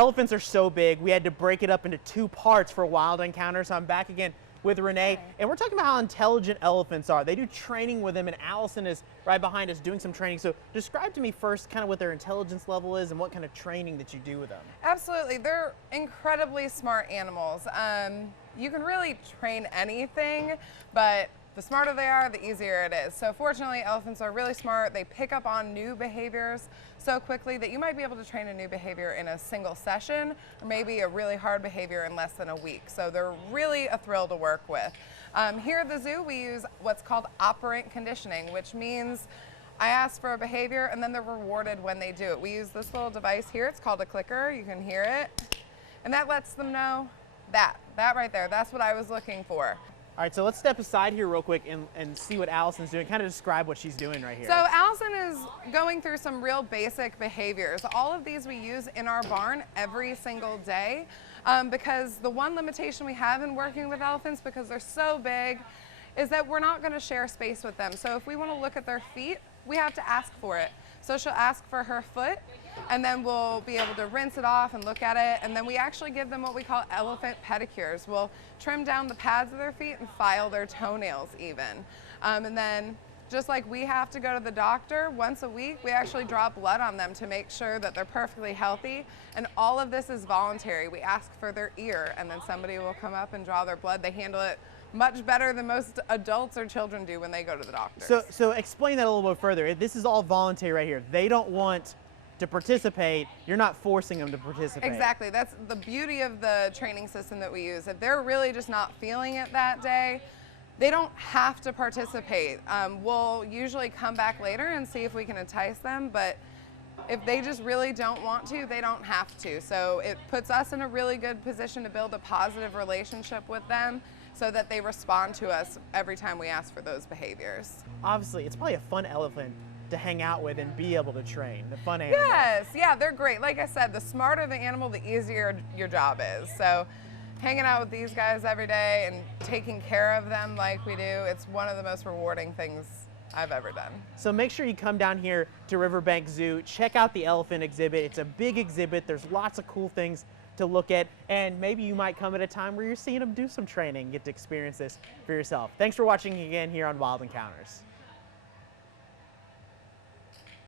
elephants are so big, we had to break it up into 2 parts for Wild Encounter. So I'm back again with Renee, and we're talking about how intelligent elephants are. They do training with them, and Allison is right behind us doing some training. So describe to me first kind of what their intelligence level is and what kind of training that you do with them. Absolutely, they're incredibly smart animals. You can really train anything, but the smarter they are, the easier it is. So fortunately, elephants are really smart. They pick up on new behaviors so quickly that you might be able to train a new behavior in a single session, or maybe a really hard behavior in less than a week. So they're really a thrill to work with. Here at the zoo, we use what's called operant conditioning, which means I ask for a behavior and then they're rewarded when they do it. We use this little device here. It's called a clicker. You can hear it. And that lets them know that right there, that's what I was looking for. All right, so let's step aside here real quick and see what Allison's doing. Kind of describe what she's doing right here. So Allison is going through some real basic behaviors. All of these we use in our barn every single day because the one limitation we have in working with elephants, because they're so big, is that we're not going to share space with them. So if we want to look at their feet, we have to ask for it. So she'll ask for her foot, and then we'll be able to rinse it off and look at it. And then we actually give them what we call elephant pedicures. We'll trim down the pads of their feet and file their toenails even. And then just like we have to go to the doctor once a week, we actually draw blood on them to make sure that they're perfectly healthy. And all of this is voluntary. We ask for their ear, and then somebody will come up and draw their blood. They handle it much better than most adults or children do when they go to the doctor. So explain that a little bit further. This is all voluntary right here. They don't want to participate. You're not forcing them to participate. Exactly. That's the beauty of the training system that we use. If they're really just not feeling it that day, they don't have to participate. We'll usually come back later and see if we can entice them, but if they just really don't want to, they don't have to. So it puts us in a really good position to build a positive relationship with them, so that they respond to us every time we ask for those behaviors. Obviously, it's probably a fun elephant to hang out with and be able to train, the fun animal. Yes, yeah, they're great. Like I said, the smarter the animal, the easier your job is. So hanging out with these guys every day and taking care of them like we do, it's one of the most rewarding things I've ever done. So make sure you come down here to Riverbanks Zoo, check out the elephant exhibit. It's a big exhibit. There's lots of cool things to look at, and maybe you might come at a time where you're seeing them do some training, get to experience this for yourself. Thanks for watching again here on Wild Encounters.